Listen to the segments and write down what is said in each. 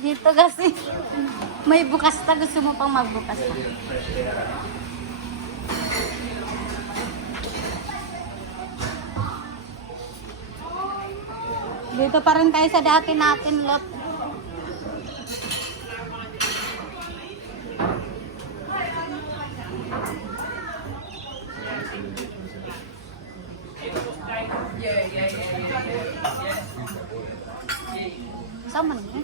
Dito kasi may bukas na. Gusto mo pang magbukas na. Dito pa rin tayo sa dati natin, lot. Sama naman.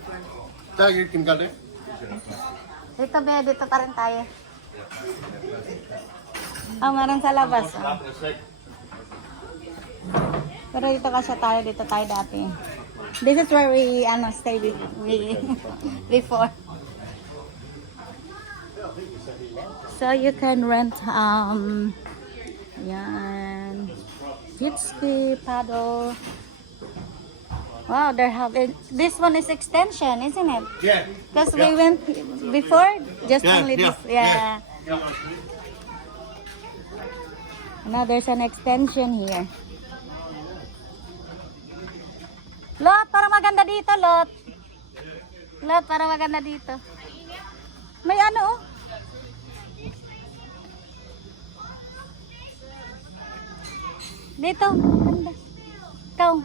Tiger Kim Kardashian. Dito, be, dito pa rin tayo. Meron sa labas. Pero dito kasi tayo, dito tayo dati. This is where we, stay before. So you can rent, yan, jet ski, paddle. Wow, they're having, this one is extension, isn't it? Yeah. Because we went before, just only this, yeah. Now there's an extension here. Lot, para maganda dito, Lot. Lot, para maganda dito. May ano, oh. Dito, ganda. Ikaw.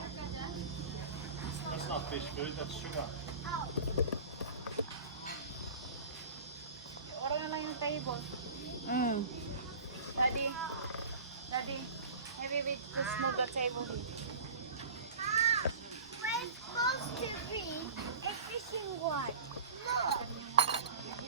That's not fish food, that's sugar. Oras na lang yung table. Daddy, have you with to move the table here?